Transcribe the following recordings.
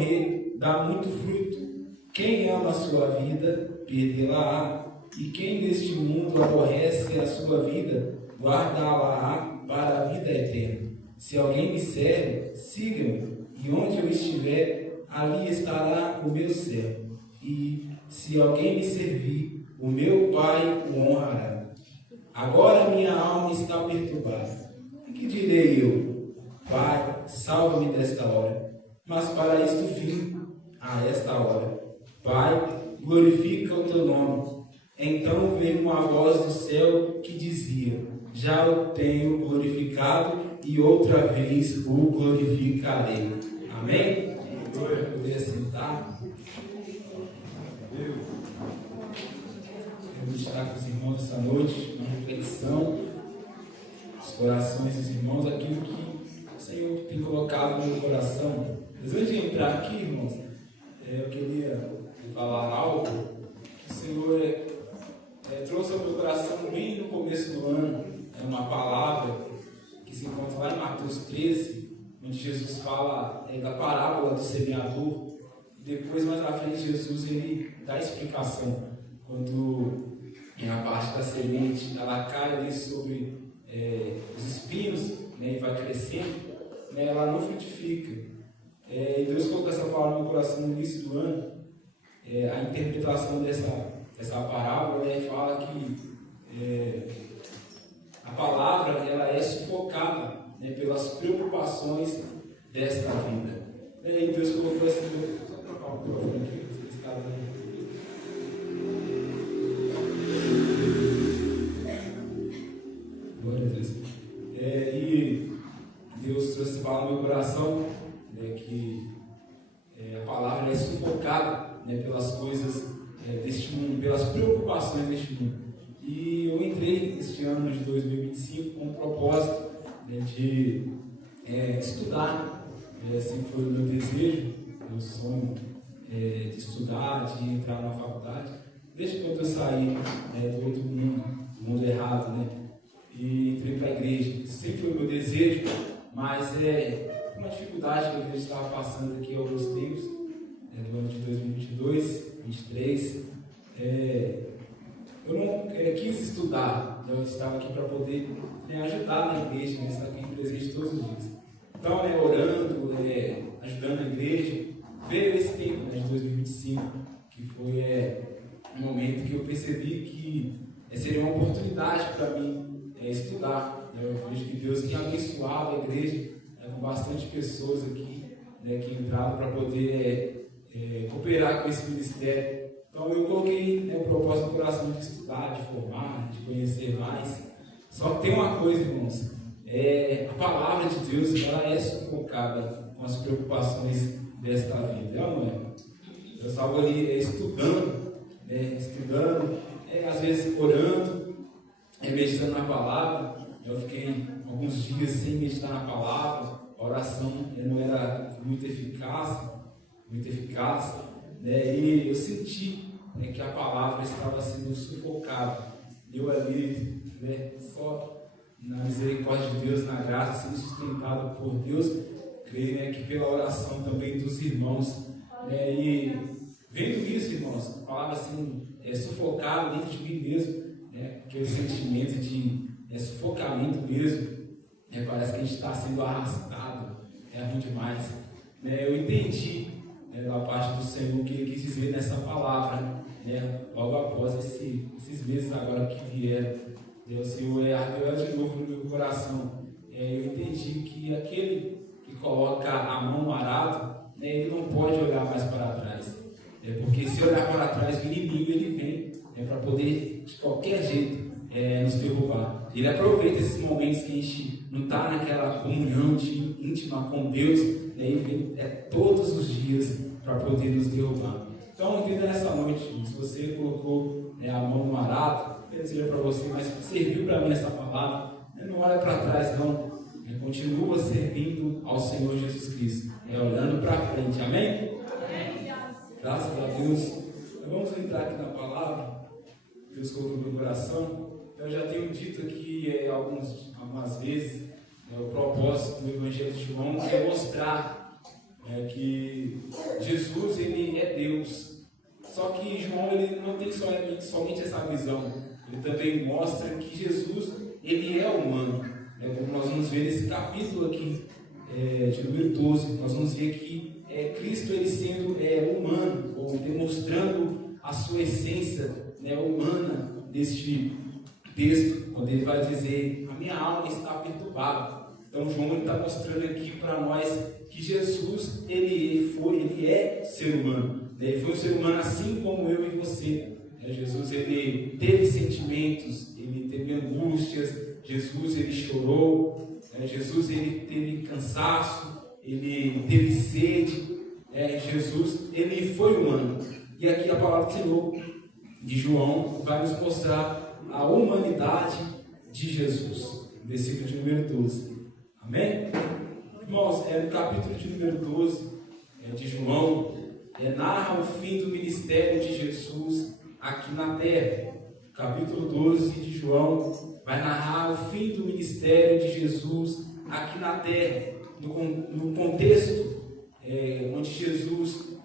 morrer, dá muito fruto. Quem ama a sua vida, perdê-la-á. E quem neste mundo aborrece a sua vida, guardá-la-á para a vida eterna. Se alguém me serve, siga-me, e onde eu estiver, ali estará o meu servo. E se alguém me servir, o meu Pai o honrará. Agora minha alma está perturbada. O que direi eu? Pai, salva-me desta hora. Mas para isto vim a esta hora. Pai, glorifica o teu nome. Então veio uma voz do céu que dizia: já o tenho glorificado e outra vez o glorificarei. Amém? Poder sentar. Quero estar com os irmãos essa noite, uma reflexão, os corações dos irmãos, aquilo que o Senhor tem colocado no meu coração. Mas antes de entrar aqui, irmãos, eu queria falar algo que o Senhor trouxe ao meu coração bem no começo do ano. É uma palavra que se encontra lá em Mateus 13, onde Jesus fala da parábola do semeador. Depois, mais à frente, Jesus ele dá a explicação. Quando a parte da semente ela cai ali sobre os espinhos, né, e vai crescendo, né, ela não frutifica. E Deus colocou essa palavra no meu coração no início do ano. A interpretação dessa parábola, né, fala que a palavra ela é sufocada, né, pelas preocupações desta vida. E Deus colocou esse. Só trocar o microfone aqui, esse cara aí. Glória a Deus. E Deus trouxe essa palavra no meu coração, né, que a palavra é sufocada, né, pelas coisas deste mundo, pelas preocupações deste mundo. E eu entrei este ano de 2025 com o propósito, né, de estudar. Assim foi o meu desejo, meu sonho de estudar, de entrar na faculdade. Desde quando eu saí do outro mundo, do mundo errado, né, e entrei para a igreja. Sempre foi o meu desejo, mas uma dificuldade que a igreja estava passando aqui há alguns tempos, no ano de 2022, 2023. Eu não quis estudar, eu estava aqui para poder ajudar na igreja, estar aqui presente todos os dias. Então, orando, ajudando a igreja, veio esse tempo de 2025, que foi um momento que eu percebi que seria uma oportunidade para mim estudar. Eu vejo que Deus tem abençoado a igreja com bastante pessoas aqui, que entraram para poder cooperar com esse ministério. Então eu coloquei o propósito no coração de estudar, de formar, de conhecer mais. Só que tem uma coisa, irmãos, a palavra de Deus ela é sufocada com as preocupações desta vida, é ou não é? Eu estava ali estudando, às vezes orando, meditando na palavra. Eu fiquei alguns dias sem meditar na palavra, a oração não era muito eficaz, e eu senti que a palavra estava sendo sufocada. Eu ali, só na misericórdia de Deus, na graça, sendo sustentado por Deus, creio que pela oração também dos irmãos. E vendo isso, irmãos, a palavra assim, sufocada dentro de mim mesmo, aquele sentimento de sufocamento mesmo, parece que a gente está sendo arrastado, é ruim demais. Eu entendi da parte do Senhor o que Ele quis dizer nessa palavra, logo após esses meses agora que vieram. O Senhor ardeu ela de novo no meu coração. Eu entendi que aquele que coloca a mão no arado, ele não pode olhar mais para trás. Porque se olhar para trás, o inimigo ele vem para poder, de qualquer jeito, nos derrubar. Ele aproveita esses momentos que a gente não está naquela comunhão íntima com Deus, ele vem todos os dias para poder nos derrubar. Então, entenda nessa noite, se você colocou a mão no arado, seja para você, mas serviu para mim essa palavra, não olha para trás não, continua servindo ao Senhor Jesus Cristo, olhando para frente, amém? Amém? Graças a Deus. Então, vamos entrar aqui na palavra, Deus colocou no meu coração. Eu já tenho dito aqui algumas vezes, o propósito do Evangelho de João é mostrar que Jesus, ele é Deus. Só que João, ele não tem somente essa visão. Ele também mostra que Jesus, ele é humano. Como nós vamos ver nesse capítulo aqui, de número 12, nós vamos ver que Cristo, ele sendo humano, ou demonstrando a sua essência humana neste texto, quando ele vai dizer: a minha alma está perturbada. Então João está mostrando aqui para nós que Jesus, ele é ser humano. Ele foi um ser humano assim como eu e você. Jesus, ele teve sentimentos, ele teve angústias. Jesus, ele chorou. Jesus, ele teve cansaço, ele teve sede. Jesus, ele foi humano. E aqui a palavra do Senhor de João vai nos mostrar a humanidade de Jesus. Versículo de número 12. Amém? Irmãos, no capítulo de número 12 de João, narra o fim do ministério de Jesus aqui na terra. Capítulo 12 de João vai narrar o fim do ministério de Jesus aqui na terra, no contexto onde Jesus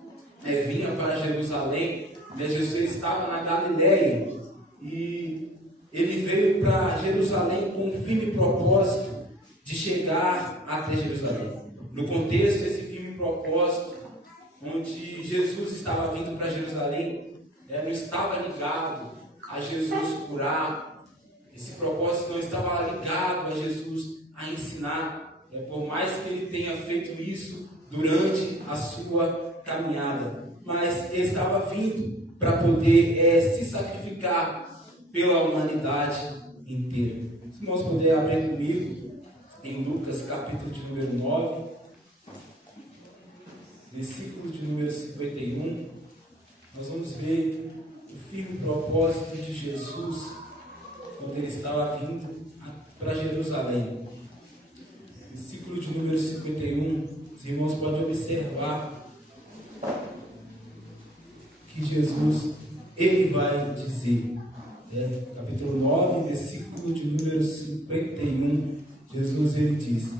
vinha para Jerusalém. Jesus estava na Galileia e ele veio para Jerusalém com um firme propósito de chegar até Jerusalém. No contexto desse firme propósito, onde Jesus estava vindo para Jerusalém, não estava ligado a Jesus curar. Esse propósito não estava ligado a Jesus a ensinar, por mais que ele tenha feito isso durante a sua caminhada, mas ele estava vindo para poder se sacrificar pela humanidade inteira. Se nós pudermos abrir comigo em Lucas capítulo de número 9, versículo de número 51, nós vamos ver o firme propósito de Jesus quando ele estava vindo para Jerusalém. Versículo de número 51, os irmãos podem observar que Jesus, ele vai dizer, capítulo 9, versículo de número 51, Jesus, ele diz: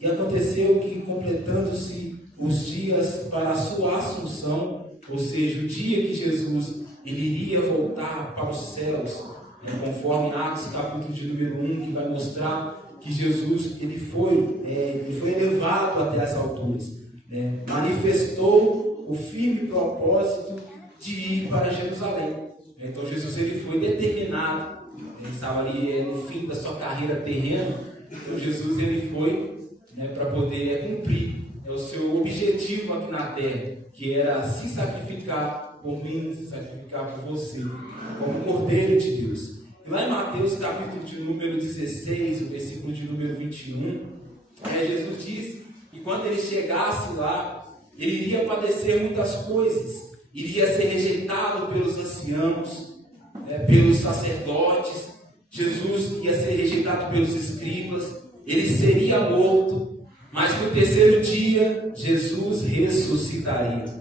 e aconteceu que, completando-se os dias para a sua assunção, ou seja, o dia que Jesus ele iria voltar para os céus, conforme Atos capítulo de número 1, que vai mostrar que Jesus ele foi elevado até as alturas, manifestou o firme propósito de ir para Jerusalém. Então Jesus ele foi determinado, ele estava ali no fim da sua carreira terrena. Então Jesus ele foi para poder cumprir o seu objetivo aqui na terra, que era se sacrificar por mim, se sacrificar por você, como Cordeiro de Deus. E lá em Mateus capítulo de número 16, o versículo de número 21, Jesus diz que quando ele chegasse lá, ele iria padecer muitas coisas, iria ser rejeitado pelos anciãos, pelos sacerdotes. Jesus ia ser rejeitado pelos escribas, ele seria morto, mas no terceiro dia Jesus ressuscitaria.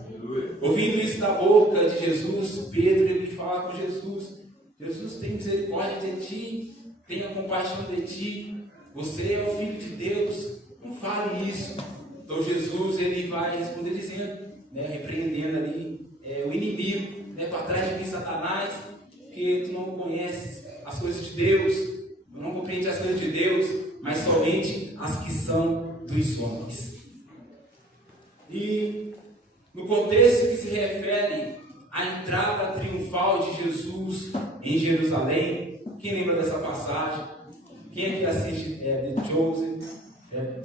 Ouvindo isso da boca de Jesus, Pedro ele fala com Jesus: Jesus, tem misericórdia de ti, tenha compaixão de ti, você é o Filho de Deus, não fale isso. Então Jesus ele vai responder dizendo, repreendendo ali o inimigo, para trás de mim, Satanás, porque tu não conheces as coisas de Deus, não compreende as coisas de Deus, mas somente as que são dos homens. E no contexto que se refere à entrada triunfal de Jesus em Jerusalém, quem lembra dessa passagem? Quem aqui assiste The Chosen?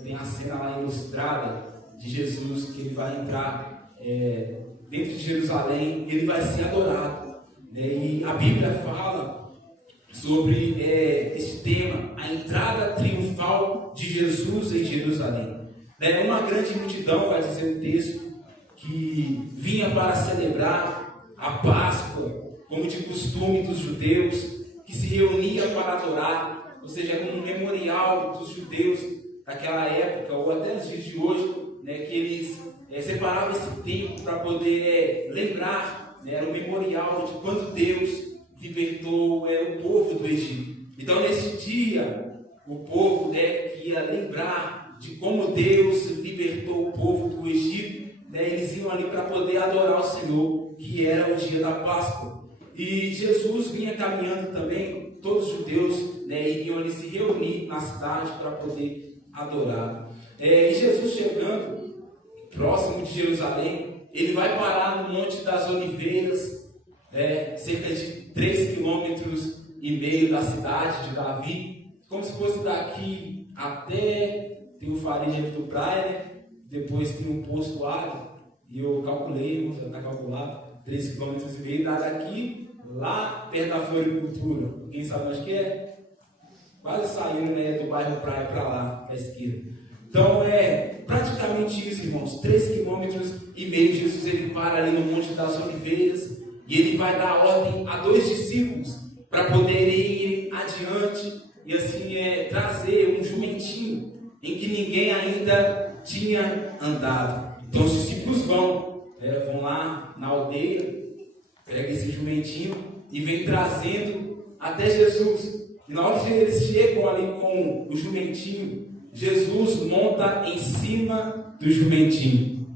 Tem a cena lá ilustrada de Jesus, que ele vai entrar dentro de Jerusalém, ele vai ser adorado. E a Bíblia fala sobre esse tema, a entrada triunfal de Jesus em Jerusalém. Uma grande multidão, vai dizer o texto, que vinha para celebrar a Páscoa, como de costume dos judeus, que se reunia para adorar, ou seja, como um memorial dos judeus daquela época, ou até nos dias de hoje, que eles separavam esse tempo para poder lembrar, era um memorial de quando Deus libertou o povo do Egito. Então, nesse dia, o povo ia lembrar de como Deus libertou o povo do Egito. Eles iam ali para poder adorar o Senhor, que era o dia da Páscoa. E Jesus vinha caminhando também, todos os judeus, né, iriam ali se reunir na cidade para poder adorar. E Jesus chegando próximo de Jerusalém, ele vai parar no Monte das Oliveiras, cerca de 3,5 km da cidade de Davi, como se fosse daqui até, tem o Farinha do Praia, né? Depois tem um posto área, e eu calculei, já está calculado, 3,5 km, daqui lá perto da floricultura. Quem sabe onde que é? Quase saindo, né, do bairro Praia para lá, para a esquerda. Então é praticamente isso, irmãos, 3,5 km. Jesus ele para ali no Monte das Oliveiras e ele vai dar ordem a 2 discípulos para poderem ir adiante e assim trazer um jumentinho em que ninguém ainda tinha andado. Então os discípulos vão lá na aldeia, pega esse jumentinho e vem trazendo até Jesus. E na hora que eles chegam ali com o jumentinho, Jesus monta em cima do jumentinho.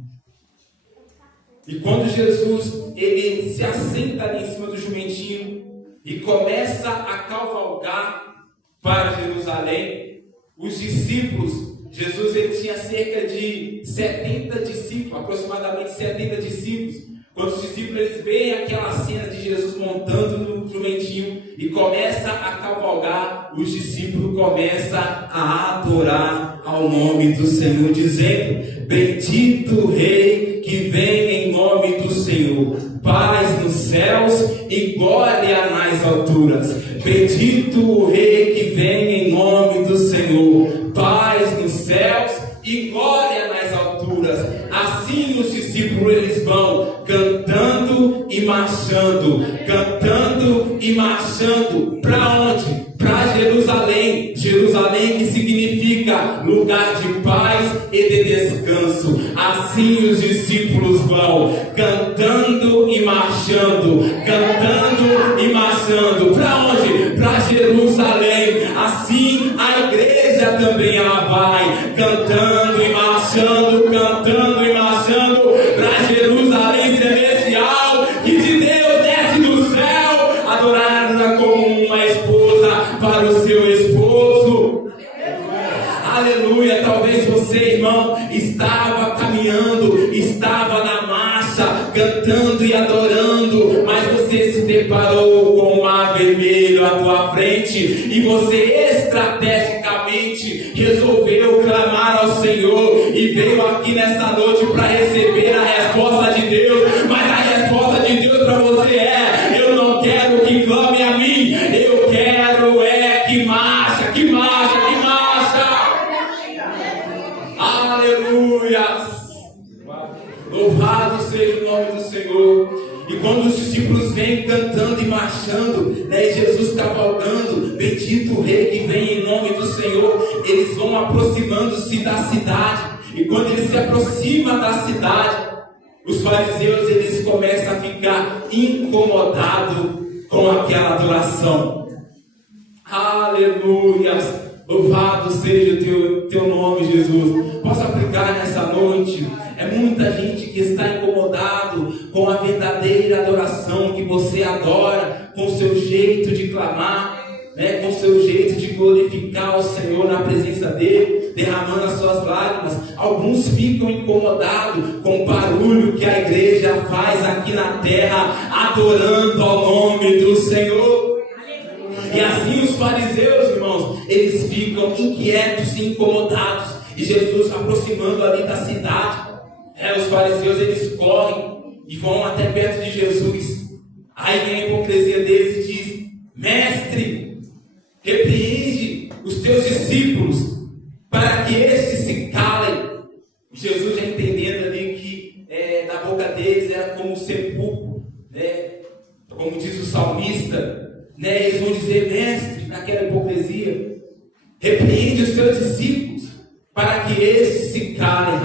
E quando Jesus ele se assenta ali em cima do jumentinho e começa a cavalgar para Jerusalém, os discípulos, Jesus ele tinha cerca de 70 discípulos, aproximadamente 70 discípulos. Quando os discípulos eles veem aquela cena de Jesus montando no jumentinho e começa a cavalgar, os discípulos começam a adorar ao nome do Senhor, dizendo: bendito o Rei que vem em nome do Senhor, paz nos céus e glória nas alturas. Bendito o Rei que vem em nome do Senhor, paz nos céus e glória nas alturas. Assim os discípulos eles vão cantando e marchando, para onde? Para Jerusalém. Jerusalém que significa lugar de paz e de descanso. Assim os discípulos vão cantando e marchando, para onde? Para Jerusalém. Assim a igreja também ela vai cantando e marchando para Jerusalém celestial, que de Deus desce do céu, adorada como uma esposa para o seu esposo. Aleluia. Talvez você, irmão, estava caminhando, estava na marcha, cantando e adorando, mas você se deparou com o mar vermelho à tua frente e você estrategicamente resolveu clamar ao Senhor e veio aqui nessa noite para receber a resposta de Deus. Mas a resposta de Deus para você é: eu não quero que clame a mim, eu quero que marcha. Aleluia. Louvado seja o nome do Senhor. E quando os discípulos vêm cantando e marchando, né, Jesus cavalgando, bendito o Rei que vem em nome do Senhor, eles vão aproximando-se da cidade. E quando eles se aproximam da cidade, os fariseus eles começam a ficar incomodados com aquela adoração. Aleluia. Louvado seja o teu nome, Jesus. Posso aplicar nessa noite. É muita gente que está incomodado com a verdadeira adoração que você adora, com o seu jeito de clamar, né, com o seu jeito de glorificar o Senhor na presença dele, derramando as suas lágrimas. Alguns ficam incomodados com o barulho que a igreja faz aqui na terra, adorando ao nome do Senhor. E assim os fariseus, irmãos, eles ficam inquietos e incomodados. E Jesus aproximando ali da cidade, os fariseus eles correm e vão até perto de Jesus. Aí vem a hipocrisia deles e diz: mestre, repreende os teus discípulos para que estes se calem. Jesus já entendendo ali que na boca deles era como um sepulcro, né? Como diz o salmista, né? Eles vão dizer: mestre, naquela hipocrisia, repreende os teus discípulos para que estes se calem.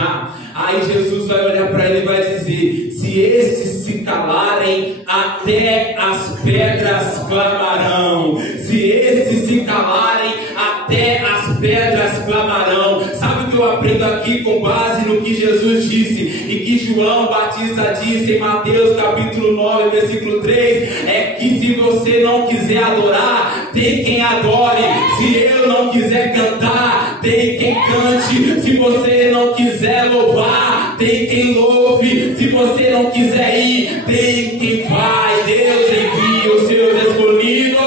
Aí Jesus vai olhar para ele e vai dizer: se estes se calarem, até as pedras clamarão. Se estes se calarem, até as pedras clamarão. Sabe o que eu aprendo aqui com base no que Jesus disse? E que João Batista disse em Mateus capítulo 9, versículo 3, é que se você não quiser adorar, tem quem adore. Se eu não quiser cantar, tem quem cante. Se você não quiser louvar, tem quem louve. Se você não quiser ir, tem quem vai. Deus envia os seus escolhidos.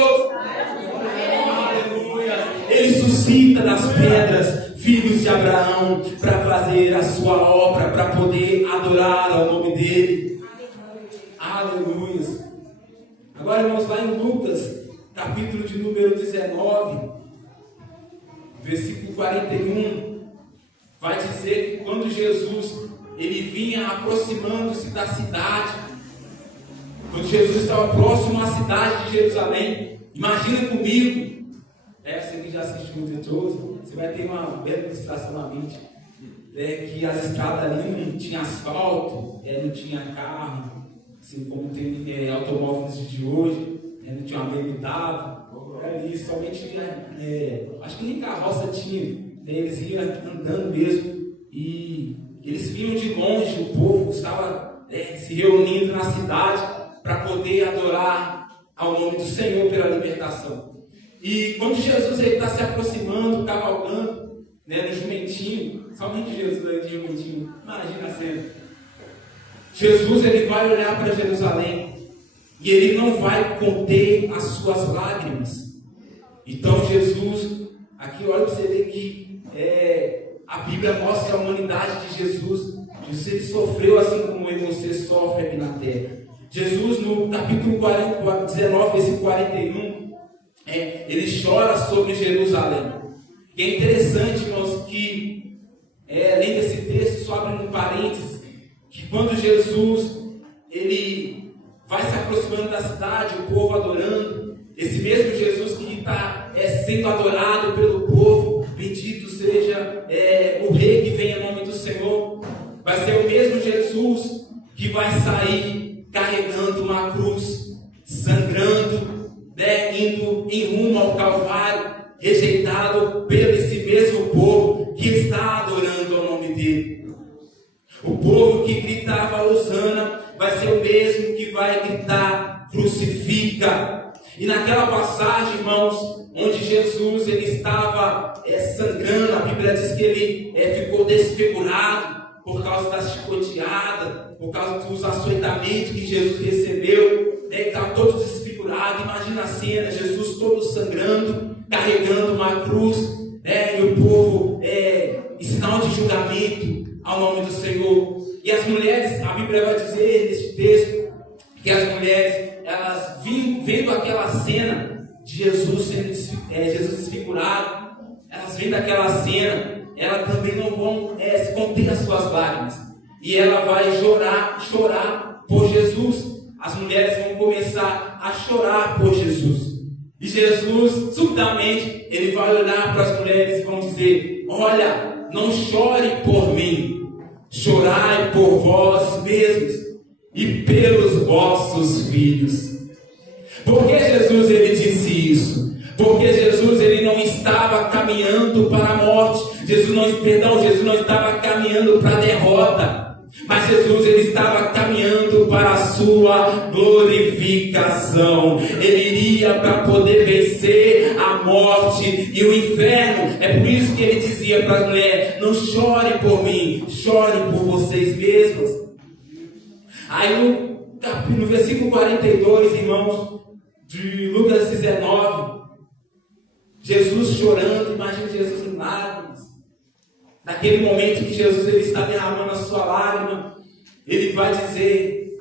Aleluia. Ele suscita das pedras filhos de Abraão para fazer a sua obra, para poder adorar ao nome dele. Aleluia. Agora vamos lá em Lucas, capítulo de número 19, versículo 41. Vai dizer que quando Jesus ele vinha aproximando-se da cidade, quando Jesus estava próximo à cidade de Jerusalém, imagina comigo, você que já assistiu o The Chosen, você vai ter uma bela distração na mente, que as estradas ali não tinha asfalto, não tinha carro, assim como tem automóveis de hoje, não tinha uma BMW, ali somente acho que nem carroça tinha, eles iam andando mesmo, e eles vinham de longe, o povo estava se reunindo na cidade para poder adorar ao nome do Senhor pela libertação. E quando Jesus está se aproximando, cavalgando, no jumentinho, somente Jesus de jumentinho, imagina a cena. Jesus ele vai olhar para Jerusalém e ele não vai conter as suas lágrimas. Então Jesus, aqui olha para você ver que a Bíblia mostra a humanidade de Jesus. Jesus ele sofreu assim como eu e você sofre aqui na terra. Jesus no capítulo 19, versículo 41, ele chora sobre Jerusalém. E é interessante, irmãos, que além desse texto, só abre um parênteses, que quando Jesus ele vai se aproximando da cidade, o povo adorando, esse mesmo Jesus que está sendo adorado pelo povo, bendito seja o Rei que vem em nome do Senhor, vai ser o mesmo Jesus que vai sair carregando uma cruz, sangrando, indo em rumo ao Calvário, rejeitado pelo esse mesmo povo que está adorando ao nome dele. O povo que gritava Hosana vai ser o mesmo que vai gritar crucifica. E naquela passagem, irmãos, onde Jesus ele estava sangrando, a Bíblia diz que ele ficou desfigurado por causa da chicoteada, por causa dos açoitamentos que Jesus recebeu, estava todo desfigurado. Imagina a cena, Jesus todo sangrando, carregando uma cruz, e o povo em sinal de julgamento ao nome do Senhor. E as mulheres, a Bíblia vai dizer neste texto, que as mulheres, elas vendo aquela cena de Jesus sendo Jesus desfigurado, elas vendo aquela cena, elas também não vão se conter as suas lágrimas, e ela vai chorar por Jesus. As mulheres vão começar a chorar por Jesus, e Jesus subitamente ele vai olhar para as mulheres e vão dizer: olha, não chore por mim, chorai por vós mesmos e pelos vossos filhos. Por que Jesus ele disse isso? Porque Jesus ele não estava caminhando para a morte. Jesus não estava caminhando para a derrota, mas Jesus ele estava caminhando para a sua glorificação. Ele iria para poder vencer a morte e o inferno. É por isso que ele dizia para as mulheres: não chore por mim, chore por vocês mesmos. Aí no versículo 42, irmãos, de Lucas 19, Jesus chorando, imagina Jesus em lágrimas. Naquele momento que Jesus ele está derramando a sua lágrima, ele vai dizer: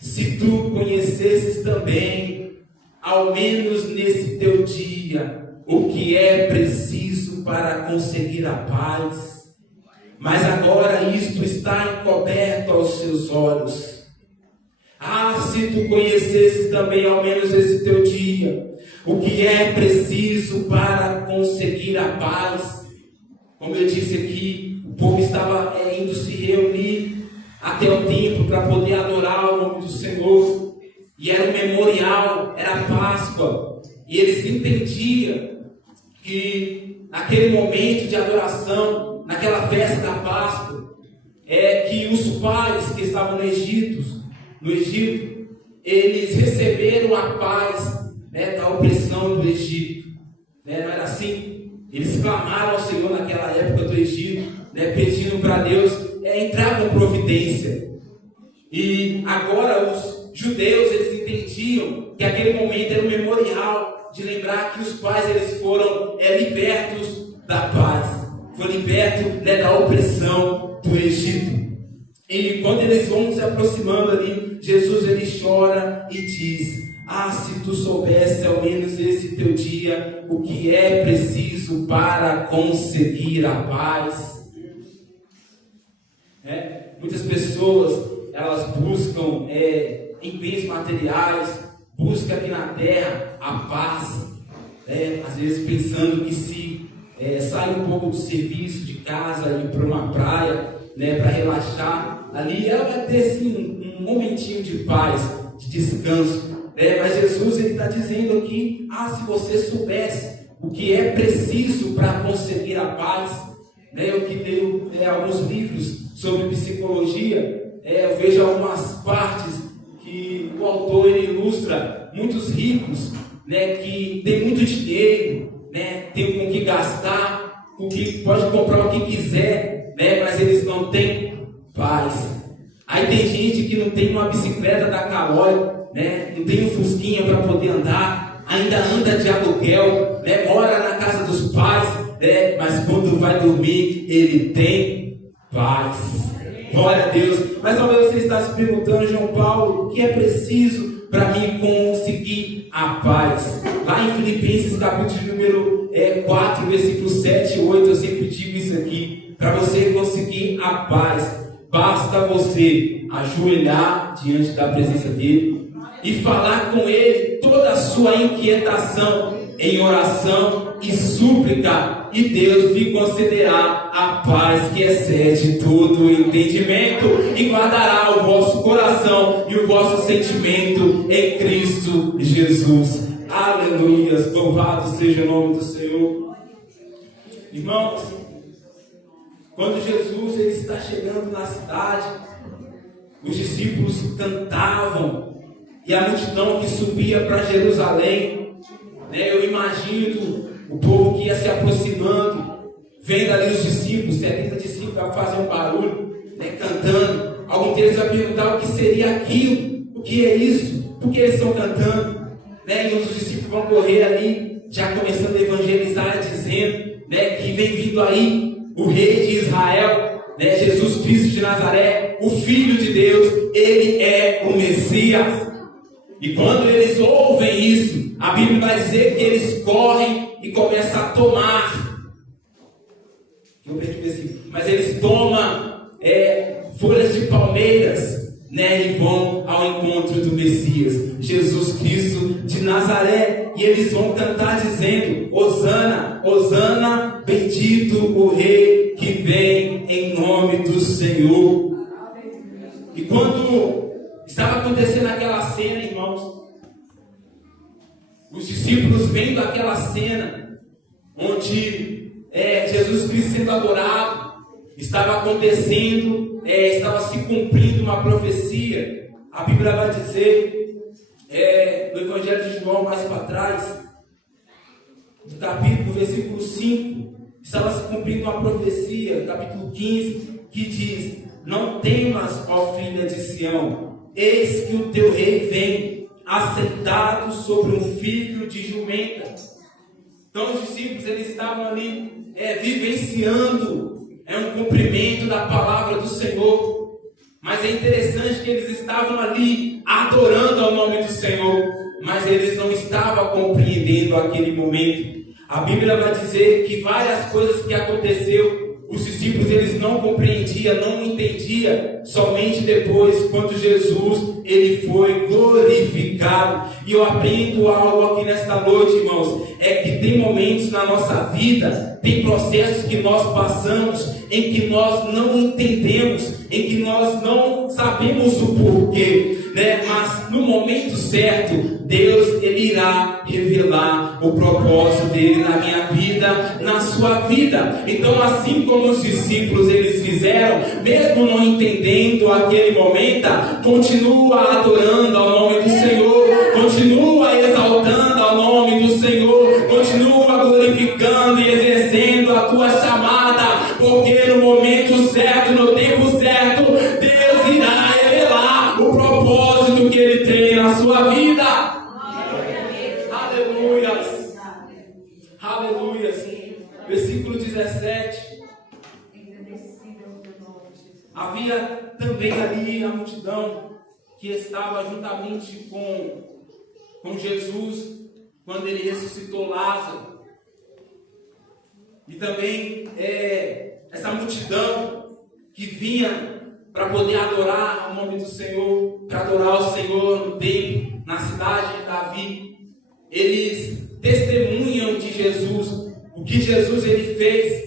se tu conhecesses também, ao menos nesse teu dia, o que é preciso para conseguir a paz, mas agora isto está encoberto aos seus olhos. Se tu conhecesses também, ao menos esse teu dia, o que é preciso para conseguir a paz. Como eu disse aqui, o povo estava indo se reunir até o templo para poder adorar o nome do Senhor. E era um memorial, era a Páscoa. E eles entendiam que naquele momento de adoração, naquela festa da Páscoa, é que os pais que estavam no Egito, eles receberam a paz, né, da opressão do Egito. Né? Não era assim? Eles clamaram ao Senhor naquela época do Egito, né, pedindo para Deus entrar com providência. E agora os judeus, eles entendiam que aquele momento era um memorial de lembrar que os pais, eles foram libertos da paz, foram libertos, né, da opressão do Egito. E quando eles vão se aproximando ali, Jesus, ele chora e diz: ah, se tu soubesse ao menos esse teu dia, o que é preciso para conseguir a paz. Muitas pessoas, elas buscam em bens materiais, buscam aqui na terra a paz, às vezes pensando que se sair um pouco do serviço de casa e ir para uma praia, né, para relaxar, ali ela vai ter assim, um momentinho de paz, de descanso. Mas Jesus, ele está dizendo aqui: ah, se você soubesse o que é preciso para conseguir a paz. Eu que leio alguns livros sobre psicologia, eu vejo algumas partes que o autor, ele ilustra muitos ricos, né, que tem muito dinheiro, né, tem com o que gastar, com que pode comprar o que quiser, né, mas eles não têm paz. Aí tem gente que não tem uma bicicleta da Calói, né, não tem um fusquinha para poder andar, ainda anda de aluguel, né, mora na casa dos pais, né, mas quando vai dormir ele tem paz. Glória a Deus. Mas talvez você está se perguntando: João Paulo, o que é preciso para mim conseguir a paz? Lá em Filipenses capítulo número 4, versículo 7 e 8, eu sempre digo isso aqui: para você conseguir a paz, basta você ajoelhar diante da presença dele e falar com ele toda a sua inquietação em oração e súplica, e Deus lhe concederá a paz que excede todo o entendimento e guardará o vosso coração e o vosso sentimento em Cristo Jesus. Aleluia, louvado seja o nome do Senhor. Irmãos, quando Jesus, ele está chegando na cidade, os discípulos cantavam, e a multidão que subia para Jerusalém, eu imagino o povo que ia se aproximando, vendo ali os discípulos, 70 discípulos, para fazer um barulho, cantando. Algum deles vai perguntar o que seria aquilo, o que é isso, por que eles estão cantando, e os discípulos vão correr ali, já começando a evangelizar, dizendo, que vem vindo aí o rei de Israel, Jesus Cristo de Nazaré, o Filho de Deus, ele é o Messias. E quando eles ouvem isso, a Bíblia vai dizer que eles correm e começam a tomar. Mas eles tomam folhas de palmeiras, e vão ao encontro do Messias, Jesus Cristo de Nazaré. E eles vão cantar dizendo: Hosana, Hosana, bendito o Rei que vem em nome do Senhor. E quando estava acontecendo aquela cena, irmãos, os discípulos vendo aquela cena, onde Jesus Cristo sendo adorado, estava acontecendo, estava se cumprindo uma profecia. A Bíblia vai dizer, no Evangelho de João, mais para trás, no capítulo, versículo 5, estava se cumprindo uma profecia, capítulo 15, que diz: não temas, ó filha de Sião, eis que o teu rei vem, assentado sobre um filho de jumenta. Então os discípulos, eles estavam ali vivenciando um cumprimento da palavra do Senhor. Mas é interessante que eles estavam ali adorando ao nome do Senhor, mas eles não estavam compreendendo aquele momento. A Bíblia vai dizer que várias coisas que aconteceu, os discípulos, eles não compreendiam, não entendiam, somente depois, quando Jesus, ele foi glorificado. E eu aprendo algo aqui nesta noite, irmãos, é que tem momentos na nossa vida, tem processos que nós passamos, em que nós não entendemos, em que nós não sabemos o porquê. né? Mas no momento certo, Deus, Ele irá revelar o propósito dele na minha vida, na sua vida. Então, assim como os discípulos eles fizeram, mesmo não entendendo aquele momento, continua adorando ao nome do Senhor, continua exaltando ao nome do Senhor, continua glorificando e exercendo a tua chamada, porque no momento certo, no tempo certo, Deus irá revelar o propósito que Ele tem na sua vida. Aleluias. Aleluias. Versículo 17. Havia também ali a multidão que estava juntamente com Jesus quando Ele ressuscitou Lázaro. E também essa multidão que vinha para poder adorar o nome do Senhor, para adorar o Senhor no templo, na cidade de Davi. Eles testemunham de Jesus, o que Jesus ele fez,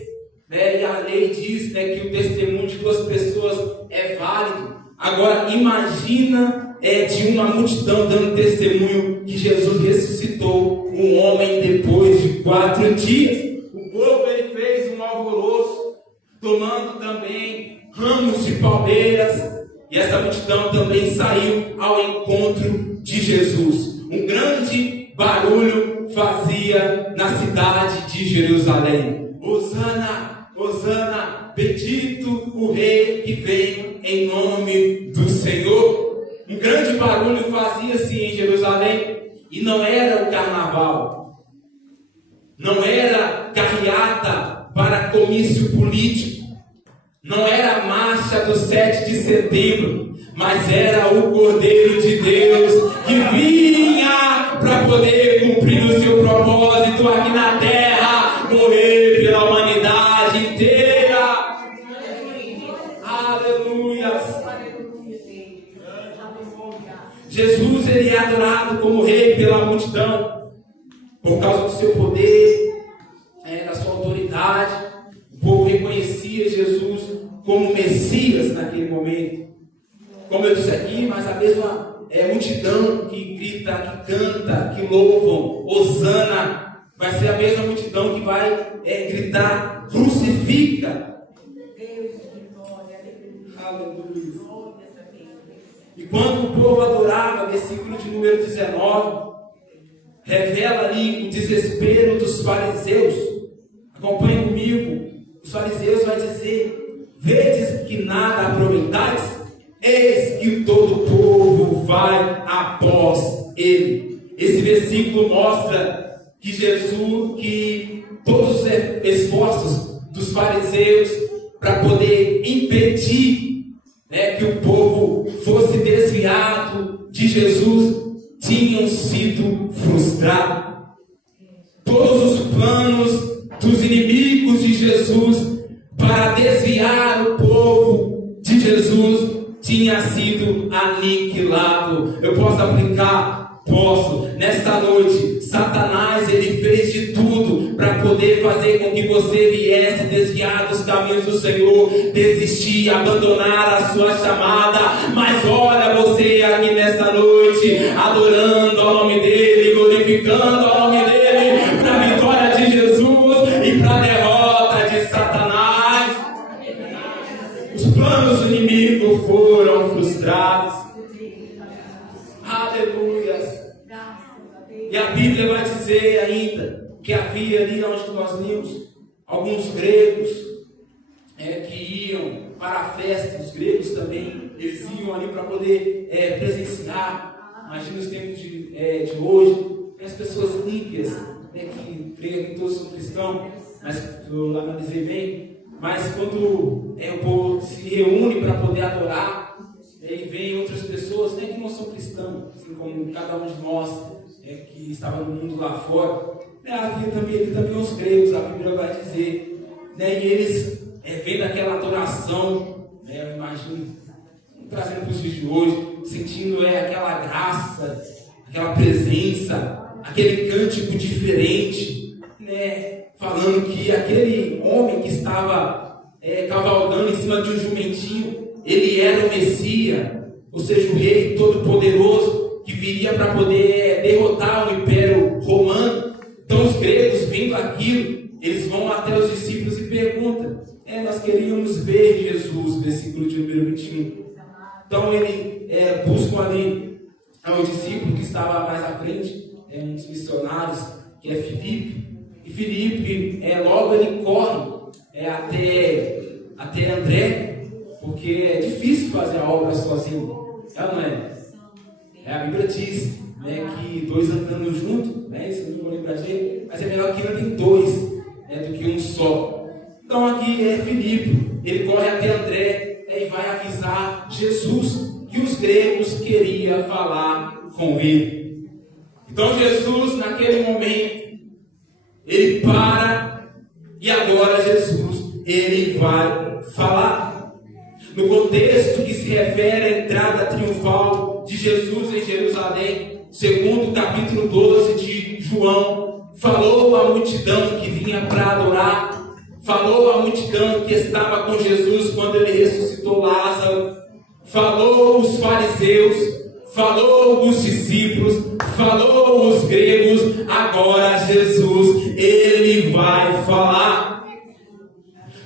né? E a lei diz, né, que o testemunho de duas pessoas é válido. Agora imagina de uma multidão dando testemunho que Jesus ressuscitou um homem depois de 4 dias. O povo ele fez um alvoroço, tomando também ramos de palmeiras, e essa multidão também saiu ao encontro de Jesus. Um grande barulho fazia na cidade de Jerusalém. Hosana, Hosana, bendito o rei que vem em nome do Senhor. Um grande barulho fazia-se em Jerusalém, e não era o carnaval, não era carreata para comício político, não era a marcha do 7 de setembro, mas era o Cordeiro de Deus que vinha para poder cumprir o seu propósito aqui na terra, morrer pela humanidade inteira. Aleluia. Jesus ele é adorado como rei pela multidão por causa do seu poder, da sua autoridade. O povo reconhecia Jesus como Messias naquele momento. Como eu disse aqui, mas a mesma multidão que grita, que canta, que louvam, Hosana, vai ser a mesma multidão que vai gritar, crucifica. Aleluia. E quando o povo adorava, versículo de número 19, revela ali o desespero dos fariseus. Acompanhe comigo. Os fariseus vão dizer: vedes que nada aproveitais? Eis que todo o povo vai após ele. Esse versículo mostra que Jesus, que todos os esforços dos fariseus para poder impedir, que o povo fosse desviado de Jesus, tinham sido frustrados. Todos os planos dos inimigos de Jesus para desviar o povo de Jesus tinha sido aniquilado. Eu posso aplicar? Posso. Nesta noite, Satanás ele fez de tudo para poder fazer com que você viesse desviar dos caminhos do Senhor, desistir, abandonar a sua chamada. Mas olha você aqui nesta noite, adorando ao nome dele, glorificando ao nome dele, para a vitória de Jesus e para a derrota de Satanás. Os planos do inimigo foram frustrados. Aleluia. E a Bíblia vai dizer ainda que havia ali onde nós lemos alguns gregos que iam para a festa. Os gregos também, eles iam ali para poder presenciar. Imagina os tempos de hoje, as pessoas ímpias, que creem que todos são cristãos, mas eu analisei bem. Mas quando o povo se reúne para poder adorar, e vem outras pessoas que não são cristãos, assim como cada um de nós que estava no mundo lá fora. Havia também os gregos, a Bíblia vai dizer, e eles vendo aquela adoração, eu imagino, trazendo para os dias de hoje, sentindo aquela graça, aquela presença, aquele cântico diferente, falando que aquele homem que estava cavalgando em cima de um jumentinho, ele era o Messias. ou seja, o rei todo-poderoso que viria para poder derrotar o Império Romano. Então os gregos, vendo aquilo, eles vão até os discípulos e perguntam: nós queríamos ver Jesus, versículo de número 21. Então ele buscam ali o discípulo que estava mais à frente, um dos missionários, que é Filipe. E Filipe, logo ele corre até André, porque é difícil fazer a obra sozinho. Não é? A Bíblia diz, que dois andando juntos, isso eu não vou lembrar de, mas é melhor que andem dois, do que um só. Então aqui é Filipe, ele corre até André e vai avisar Jesus que os gregos queriam falar com ele. Então Jesus, naquele momento, ele para e agora Jesus, ele vai falar. No contexto que se refere à entrada triunfal de Jesus em Jerusalém, segundo o capítulo 12 de João, falou à multidão que vinha para adorar, falou à multidão que estava com Jesus quando ele ressuscitou Lázaro, falou os fariseus, falou os discípulos, falou os gregos. Agora Jesus, ele vai falar.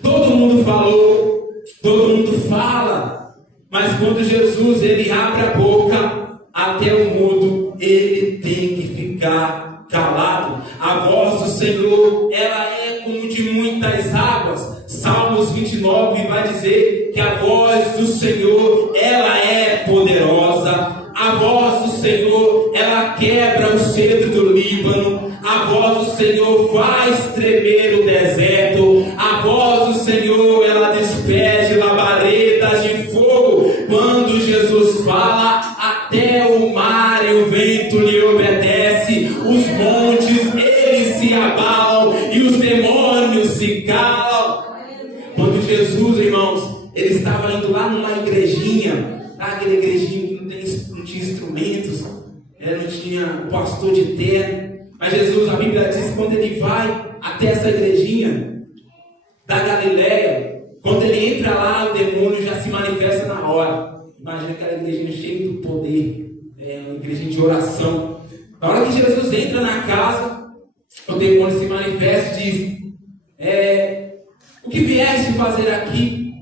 Todo mundo falou, todo mundo fala, mas quando Jesus ele abre a boca, até o mudo ele tem que ficar calado. A voz do Senhor, ela é como de muitas águas. Salmos 29 vai dizer que a voz do Senhor, ela é poderosa. A voz do Senhor, ela quebra o cedro do Líbano. A voz do Senhor faz tremer o deserto. A voz do Senhor, ela despede labaredas de fogo. Quando Jesus fala, até o mar e o vento lhe obedece. Os montes, eles se abalam e os demônios se calam. Quando Jesus, irmãos, ele estava indo lá numa igrejinha, aquela igrejinha que não tinha instrumentos, não tinha o pastor de terno, mas Jesus, a Bíblia diz que quando ele vai até essa igrejinha da Galileia, quando ele entra lá, o demônio já se manifesta na hora. Imagina aquela igrejinha cheia do poder, uma igrejinha de oração. Na hora que Jesus entra na casa, o demônio se manifesta e diz: o que vieste fazer aqui?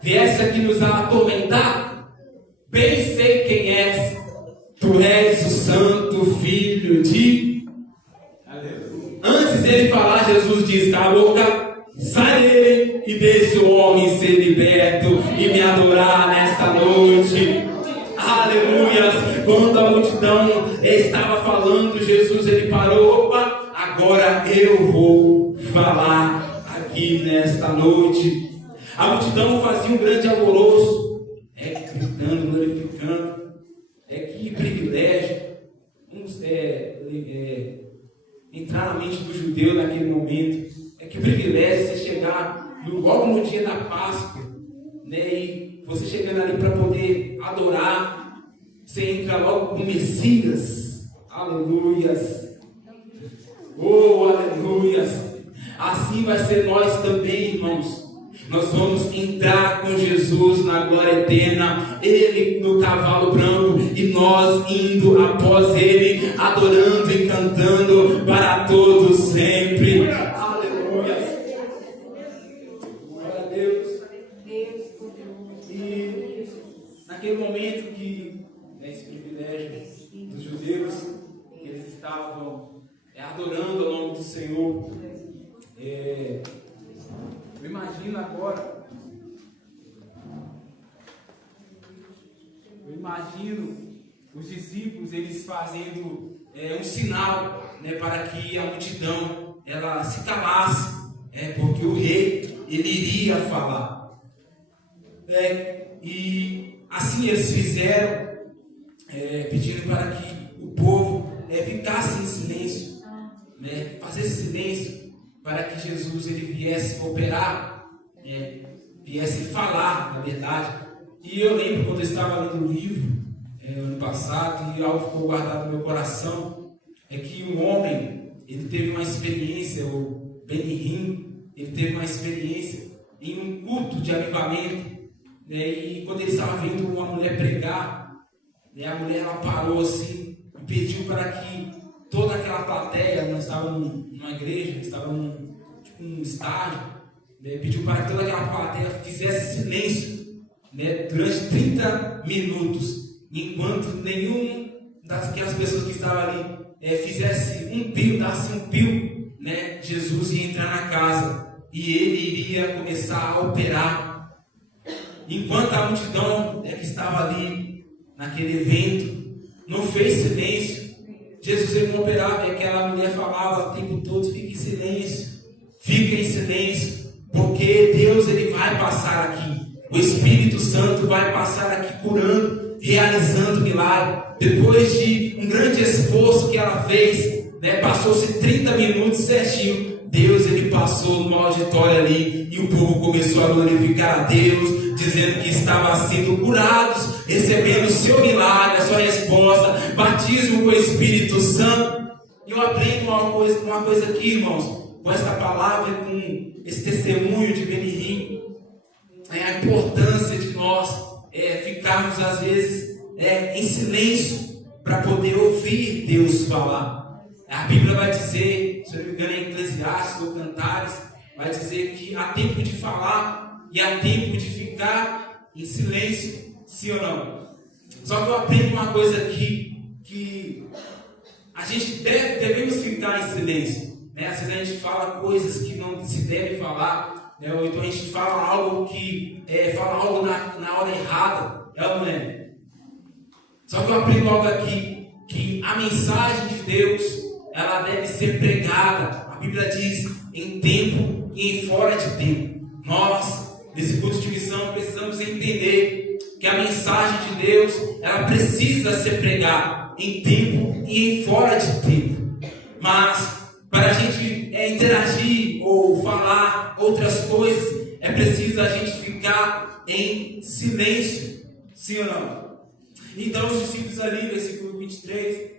Vieste aqui nos atormentar? Bem sei quem és. Tu és o Santo Filho de... Antes dele falar, Jesus diz: cala a boca, sai dele e deixe o homem ser liberto e me adorar nesta noite. Aleluia! Quando a multidão estava falando, Jesus ele parou. Opa, agora eu vou falar aqui nesta noite. A multidão fazia um grande alvoroço, gritando, glorificando. Que privilégio. Vamos entrar na mente do judeu naquele momento. Que privilégio você chegar logo no dia da Páscoa, e você chegando ali para poder adorar. Você entra logo com o Messias. Aleluias. Oh, aleluias. Assim vai ser nós também, irmãos. Nós vamos entrar com Jesus na glória eterna, ele no cavalo branco e nós indo após ele, adorando e cantando para todos sempre. Aleluia. Glória a Deus. E naquele momento que esse privilégio dos judeus, que eles estavam adorando ao nome do Senhor, eu imagino agora, os discípulos, eles fazendo um sinal, para que a multidão ela se calasse, porque o rei ele iria falar. E assim eles fizeram, pedindo para que o povo ficasse em silêncio, fazer silêncio, para que Jesus ele viesse operar, viesse falar, na verdade. E eu lembro quando eu estava lendo o livro, ano passado, e algo ficou guardado no meu coração, que um homem, ele teve uma experiência, o Ben Hinn, ele teve uma experiência em um culto de avivamento, né, e quando ele estava vendo uma mulher pregar, né, a mulher ela parou assim e pediu para que toda aquela plateia, não estava numa igreja, estava num estádio, né, pediu para que toda aquela plateia fizesse silêncio, né, durante 30 minutos, enquanto nenhuma daquelas pessoas que estavam ali fizesse um pio, dasse um pio, né, Jesus ia entrar na casa e ele iria começar a operar. Enquanto a multidão que estava ali naquele evento não fez silêncio, Jesus ele não operava, e aquela mulher falava o tempo todo: fique em silêncio, porque Deus ele vai passar aqui, o Espírito Santo vai passar aqui curando, realizando milagre. Depois de um grande esforço que ela fez, né, passou-se 30 minutos certinho, Deus ele passou no auditório ali e o povo começou a glorificar a Deus, dizendo que estava sendo curados, recebendo o seu milagre, a sua resposta, batismo com o Espírito Santo. E eu aprendo uma coisa aqui, irmãos, com esta palavra, com esse testemunho de Benihim, a importância de nós ficarmos às vezes em silêncio para poder ouvir Deus falar. A Bíblia vai dizer, se eu não me engano, em Eclesiastes ou Cantares, vai dizer que há tempo de falar e há tempo de ficar em silêncio, sim ou não? Só que eu aprendo uma coisa aqui, que a gente devemos ficar em silêncio, né? Às vezes a gente fala coisas que não se deve falar, né? Ou então a gente fala algo que fala algo na hora errada, ou não é? Só que eu aprendo algo aqui, que a mensagem de Deus ela deve ser pregada. A Bíblia diz em tempo e em fora de tempo. Nós, nesse culto de missão, precisamos entender que a mensagem de Deus ela precisa ser pregada em tempo e em fora de tempo. Mas para a gente interagir ou falar outras coisas, é preciso a gente ficar em silêncio, sim ou não? Então os discípulos ali, versículo 23,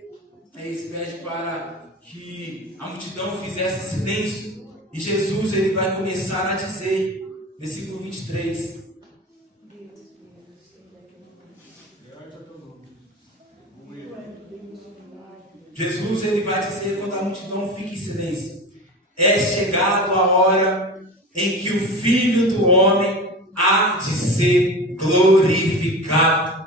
eles pedem para que a multidão fizesse silêncio, e Jesus ele vai começar a dizer, versículo 23, Jesus ele vai dizer, quando a multidão fica em silêncio: é chegado a hora em que o Filho do Homem há de ser glorificado.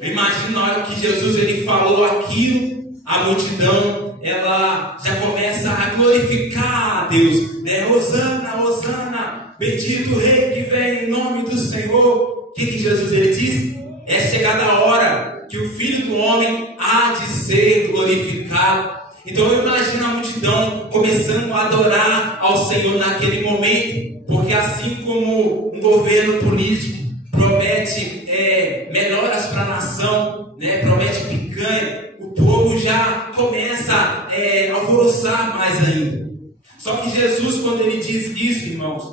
Eu imagino na hora que Jesus ele falou aquilo, a multidão ela já começa a glorificar a Deus, né? Hosana, Hosana, bendito o Rei que vem em nome do Senhor. O que Jesus ele diz? É chegada a hora que o Filho do Homem há de ser glorificado. Então eu imagino a multidão começando a adorar ao Senhor naquele momento, porque assim como um governo político promete melhoras para a nação, né, promete picanha, o povo já começa a alvoroçar mais ainda. Só que Jesus, quando ele diz isso, irmãos,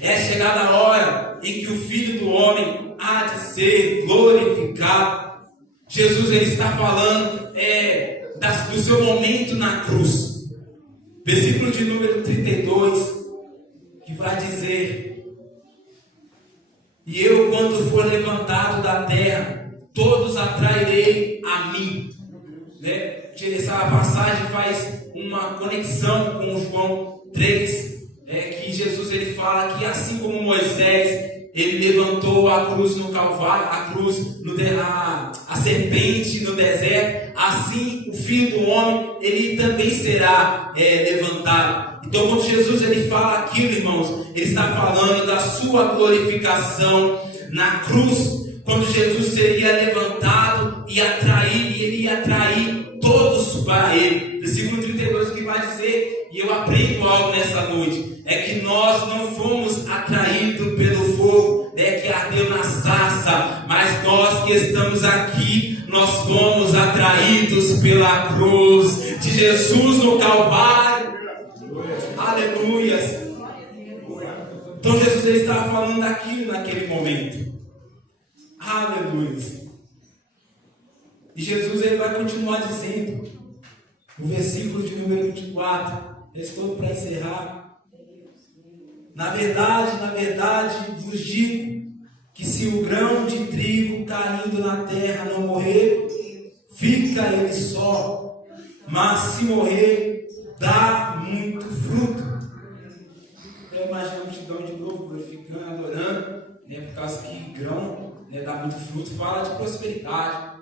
é chegada a hora em que o Filho do Homem há de ser glorificado. Jesus ele está falando do seu momento na cruz. Versículo de número 32, que vai dizer: e eu, quando for levantado da terra, todos atrairei a mim. Né? Essa passagem faz uma conexão com João 3, que Jesus ele fala que assim como Moisés ele levantou a cruz no Calvário, a serpente no deserto, assim o Filho do Homem ele também será levantado. Então quando Jesus ele fala aquilo, irmãos, ele está falando da sua glorificação na cruz, quando Jesus seria levantado e ele ia atrair todos para ele. Versículo 32 que vai dizer, e eu aprendo algo nessa noite, é que nós não fomos atraídos pelo fogo que ardeu na sarça, mas nós que estamos aqui, nós fomos atraídos pela cruz de Jesus no Calvário. Aleluias. Então Jesus ele estava falando daquilo naquele momento. Aleluias. E Jesus ele vai continuar dizendo, no versículo de número 24, estou para encerrar. Na verdade, vos digo que se o grão de trigo caindo na terra não morrer, fica ele só, mas se morrer, dá muito fruto. Eu imagino a multidão de novo, glorificando, adorando, por causa que grão dá muito fruto, fala de prosperidade.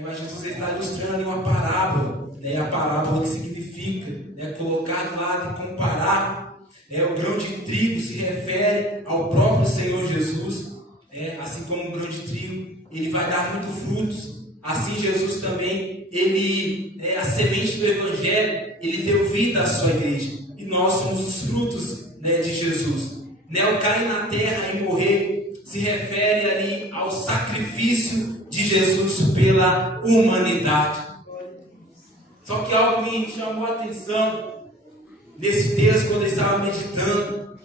Mas Jesus está ilustrando ali uma parábola, a parábola que significa colocar de lado e comparar. O grão de trigo se refere ao próprio Senhor Jesus, assim como o grão de trigo ele vai dar muitos frutos. Assim Jesus também, ele a semente do Evangelho, ele deu vida à sua igreja, e nós somos os frutos de Jesus. O cair na terra e morrer se refere ali ao sacrifício de Jesus pela humanidade. Só que algo me chamou a atenção nesse texto, quando eu estava meditando,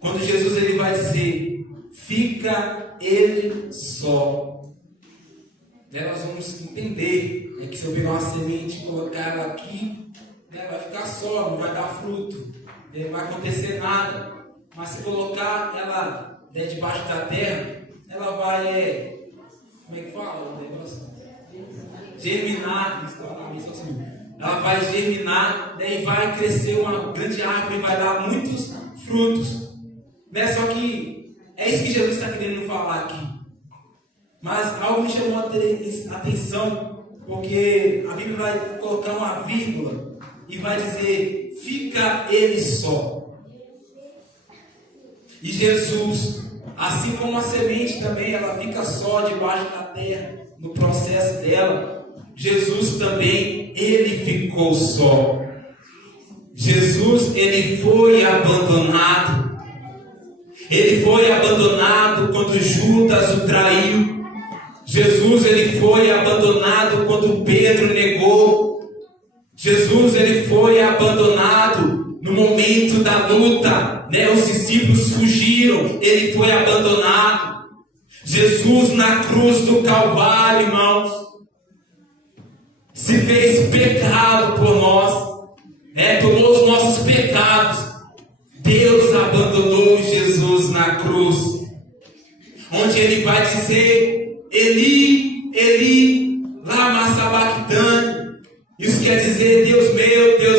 quando Jesus ele vai dizer: fica ele só. Nós vamos entender que se eu pegar uma semente e colocar ela aqui, vai ficar só, não vai dar fruto, não vai acontecer nada. Mas se colocar ela debaixo da terra, ela vai, como é que fala o negócio? Germinar. Ela vai germinar, e vai crescer uma grande árvore e vai dar muitos frutos. Só que é isso que Jesus está querendo falar aqui. Mas algo me chamou a atenção, porque a Bíblia vai colocar uma vírgula e vai dizer: fica ele só. E Jesus, assim como a semente também, ela fica só debaixo da terra, no processo dela, Jesus também, ele ficou só. Jesus, ele foi abandonado. Ele foi abandonado quando Judas o traiu. Jesus, ele foi abandonado quando Pedro negou. Jesus, ele foi abandonado no momento da luta, os discípulos fugiram, ele foi abandonado. Jesus na cruz do Calvário, irmãos, se fez pecado por nós, tomou os nossos pecados. Deus abandonou Jesus na cruz, onde ele vai dizer: Eli, Eli, lama sabachthani. Isso quer dizer: Deus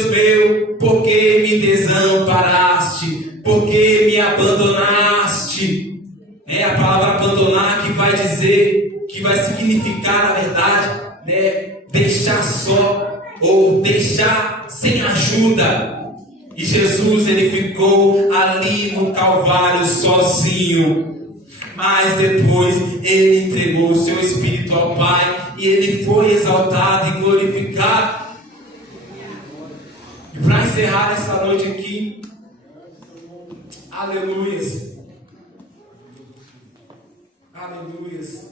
meu, por que me desamparaste? Por que me abandonaste? É a palavra abandonar que vai dizer, que vai significar, na verdade, deixar só, ou deixar sem ajuda. E Jesus, ele ficou ali no Calvário sozinho. Mas depois ele entregou o seu Espírito ao Pai, e ele foi exaltado e glorificado. E para encerrar essa noite aqui, aleluias, aleluias,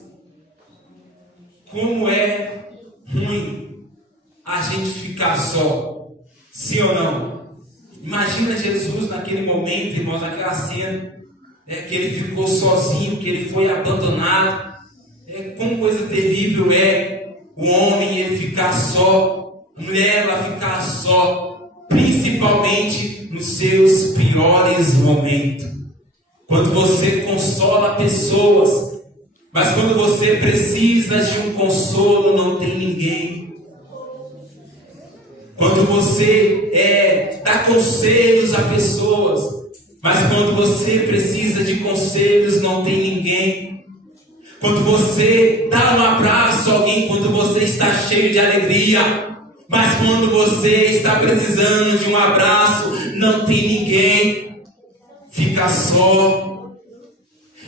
como é ruim a gente ficar só, sim ou não? Imagina Jesus naquele momento, irmãos, naquela cena, que ele ficou sozinho, que ele foi abandonado. Como coisa terrível é o homem ele ficar só, a mulher ela ficar só, principalmente nos seus piores momentos. Quando você consola pessoas, mas quando você precisa de um consolo, não tem ninguém. Quando você dá conselhos a pessoas, mas quando você precisa de conselhos, não tem ninguém. Quando você dá um abraço a alguém, quando você está cheio de alegria, mas quando você está precisando de um abraço, não tem ninguém. Fica só.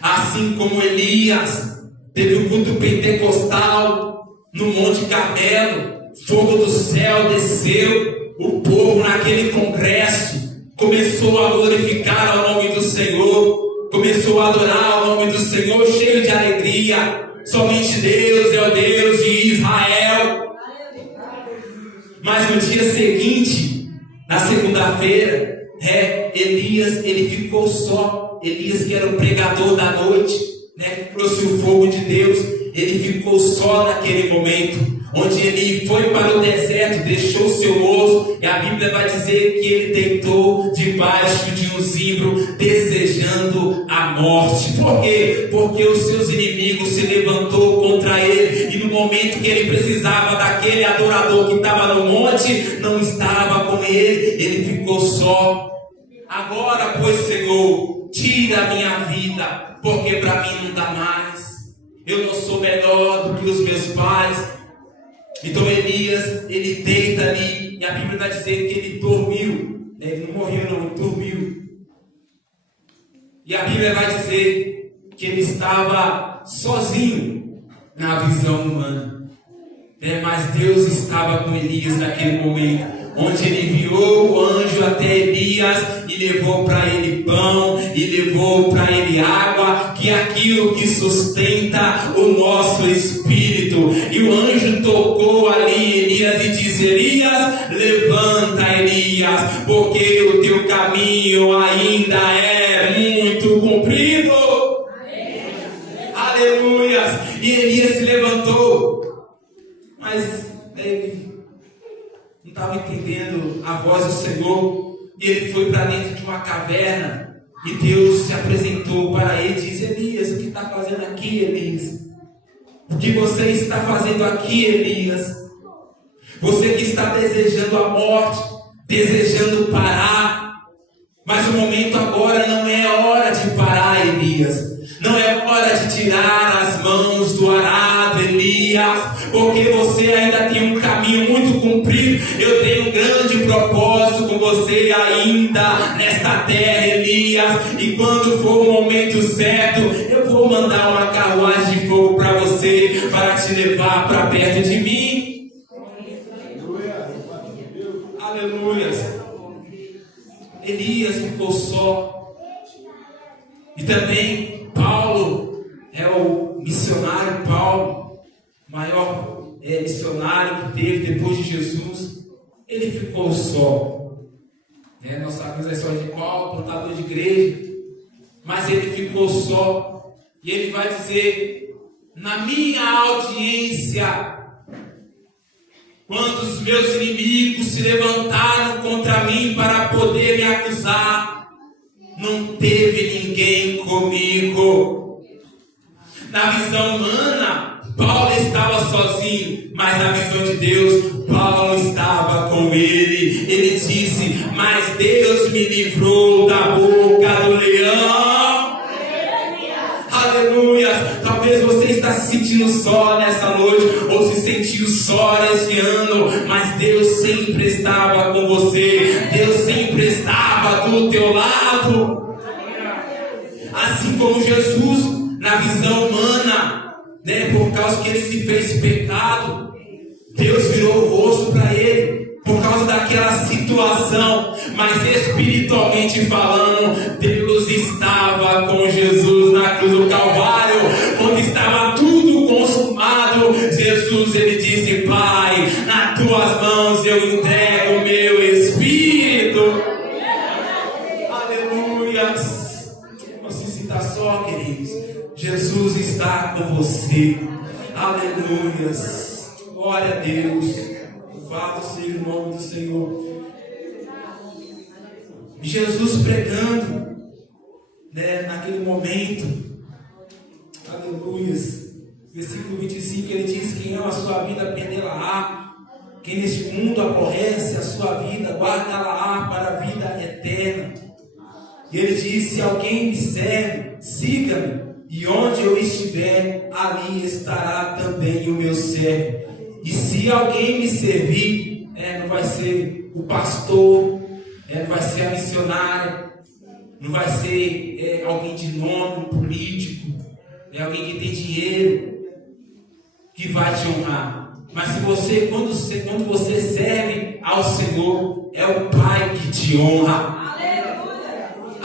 Assim como Elias teve o culto pentecostal no Monte Carmelo, fogo do céu desceu, o povo naquele congresso começou a glorificar o nome do Senhor, começou a adorar o nome do Senhor, cheio de alegria. Somente Deus é o Deus de Israel. Mas no dia seguinte, na segunda-feira, Elias, ele ficou só. Elias, que era o pregador da noite, trouxe o fogo de Deus, ele ficou só naquele momento. onde ele foi para o deserto, deixou seu osso, e a Bíblia vai dizer que ele deitou debaixo de um zimbro, desejando a morte. Por quê? Porque os seus inimigos se levantou contra ele, e no momento que ele precisava daquele adorador que estava no monte, não estava com ele, ele ficou só. Agora, pois, Senhor, tira a minha vida, porque para mim não dá mais. Eu não sou melhor do que os meus pais. Então Elias, ele deita ali, e a Bíblia vai dizer que ele dormiu. Ele não morreu, não, ele dormiu. E a Bíblia vai dizer que ele estava sozinho na visão humana. Mas Deus estava com Elias naquele momento, onde ele enviou o anjo até Elias e levou para ele pão, e levou para ele água, que é aquilo que sustenta o nosso espírito. E o anjo tocou ali Elias e disse: Elias, levanta, Elias, porque o teu caminho ainda é muito comprido. Aleluias. E Elias se levantou, mas ele não estava entendendo a voz do Senhor, e ele foi para dentro de uma caverna, e Deus se apresentou para ele e disse: Elias, o que está fazendo aqui, Elias? O que você está fazendo aqui, Elias? Você que está desejando a morte, desejando parar, mas o momento agora não é hora de parar, Elias. Não é hora de tirar as mãos do arado, Elias, porque você ainda tem um caminho muito comprido. Eu tenho um grande propósito com você ainda nesta terra, Elias. E quando for o momento certo, eu vou mandar uma carruagem de fogo para você, para te levar para perto de mim. Aleluia. Elias ficou só. E também Paulo, é o missionário Paulo, maior missionário que teve depois de Jesus. Ele ficou só. Nós sabemos a história de Paulo, plantador de igreja, mas ele ficou só. E ele vai dizer: na minha audiência, quando os meus inimigos se levantaram contra mim para poder me acusar, não teve ninguém comigo. Na visão humana, Paulo estava sozinho, mas na visão de Deus, Paulo estava com ele. Ele disse: mas Deus me livrou da boca do leão. Aleluia. Talvez você está se sentindo só nessa noite, ou se sentiu só neste ano, mas Deus sempre estava com você. Deus sempre estava do teu lado. Assim como Jesus, na visão humana, por causa que ele se fez pecado, Deus virou o rosto para ele, por causa daquela situação. Mas espiritualmente falando, Deus estava com Jesus na cruz do Calvário, onde estava tudo consumado. Jesus, ele disse: Pai, nas tuas mãos eu entrego o meu espírito. Aleluia. Não se sinta só, queridos. Jesus está com você. Aleluia. Glória a Deus. Louvado seja o nome do Senhor. Jesus pregando, naquele momento, aleluia, versículo 25, ele diz: quem ama a sua vida, perdê-la-á. Quem neste mundo aborrece a sua vida, guarda-la-á para a vida eterna. E ele diz: se alguém me serve, siga-me, e onde eu estiver, ali estará também o meu servo. E se alguém me servir, não vai ser o pastor, não vai ser a missionária, não vai ser alguém de nome, um político, alguém que tem dinheiro, que vai te honrar. Mas se você, quando você serve ao Senhor, é o Pai que te honra.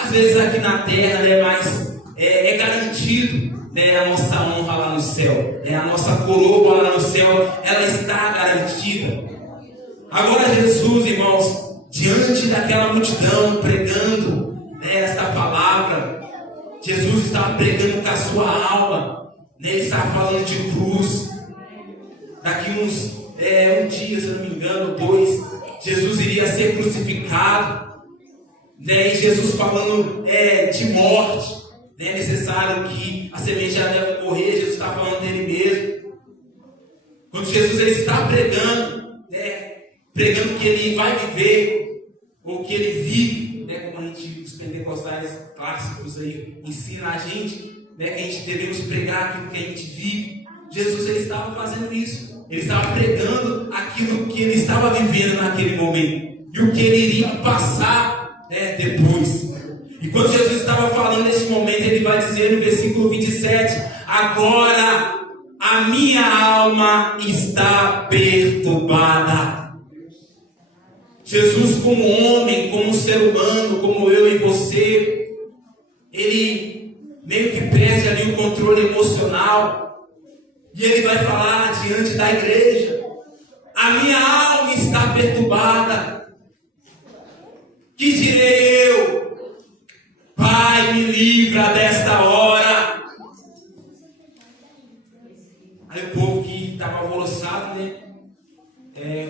Às vezes aqui na terra, mas é garantido, a nossa honra lá no céu, a nossa coroa lá no céu, ela está garantida. Agora Jesus, irmãos, diante daquela multidão pregando esta palavra, Jesus estava pregando com a sua alma, ele estava falando de cruz, daqui um dia, se eu não me engano, 2, Jesus iria ser crucificado, né? E Jesus falando de morte, né? É necessário que a semente já deve morrer. Jesus está falando dele mesmo. Quando Jesus ele está pregando, né? Pregando que ele vai viver, ou que ele vive, né? Como a gente, os pentecostais clássicos aí ensinam a gente, né? Que a gente devemos pregar aquilo que a gente vive. Jesus ele estava fazendo isso. Ele estava pregando aquilo que ele estava vivendo naquele momento e o que ele iria passar, né, depois. E quando Jesus estava falando nesse momento, ele vai dizer no versículo 27: agora a minha alma está perturbada. Jesus, como homem, como ser humano, como eu e você, ele meio que perde ali o controle emocional. E ele vai falar diante da igreja: a minha alma está perturbada. Que direi eu? Pai, me livra desta hora. Aí o povo que estava alvoroçado, né?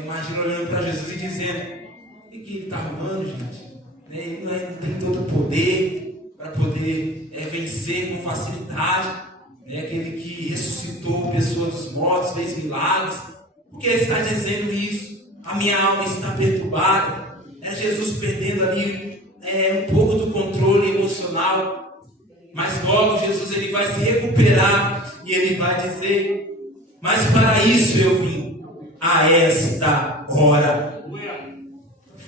Imagina olhando para Jesus e dizendo: o que ele está arrumando, gente? Né? Ele não tem todo o poder para poder vencer com facilidade. Aquele que ressuscitou pessoas dos mortos, fez milagres. Por que ele está dizendo isso? A minha alma está perturbada. Jesus perdendo ali um pouco do controle emocional. Mas logo Jesus ele vai se recuperar e ele vai dizer: mas para isso eu vim a esta hora.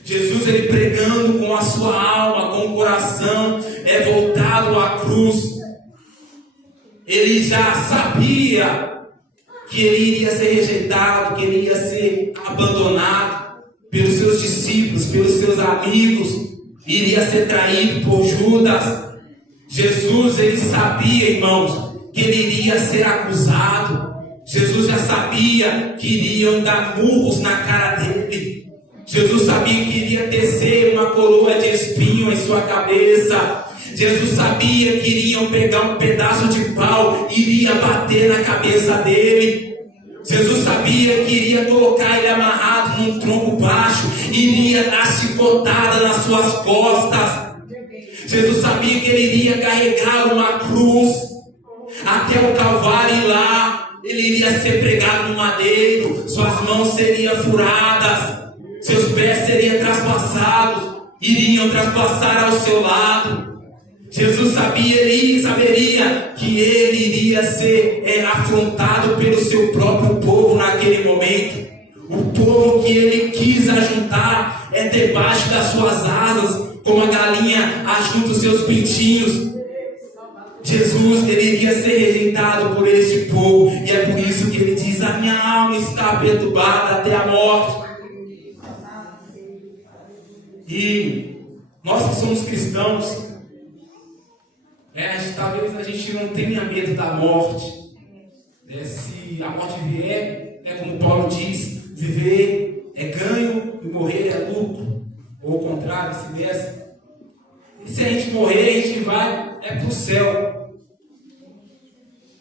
Jesus ele pregando com a sua alma, com o coração voltado à cruz. Ele já sabia que ele iria ser rejeitado, que ele iria ser abandonado pelos seus discípulos, pelos seus amigos, iria ser traído por Judas. Jesus, ele sabia, irmãos, que ele iria ser acusado. Jesus já sabia que iriam dar murros na cara dele. Jesus sabia que iria tecer uma coroa de espinho em sua cabeça. Jesus sabia que iriam pegar um pedaço de pau e iria bater na cabeça dele. Jesus sabia que iria colocar ele amarrado num tronco baixo, iria dar chicotada nas suas costas. Jesus sabia que ele iria carregar uma cruz até o Calvário, e lá ele iria ser pregado no madeiro, suas mãos seriam furadas, seus pés seriam traspassados, iriam traspassar ao seu lado. Jesus saberia que ele iria ser afrontado pelo seu próprio povo naquele momento. O povo que ele quis ajuntar debaixo das suas asas, como a galinha ajunta os seus pintinhos. Jesus ele iria ser rejeitado por este povo, e é por isso que ele diz: a minha alma está perturbada até a morte. E nós que somos cristãos, talvez a gente não tenha medo da morte. Se a morte vier, como Paulo diz, viver é ganho e morrer é lucro, ou o contrário, vice-versa. E se a gente morrer, a gente vai para o céu.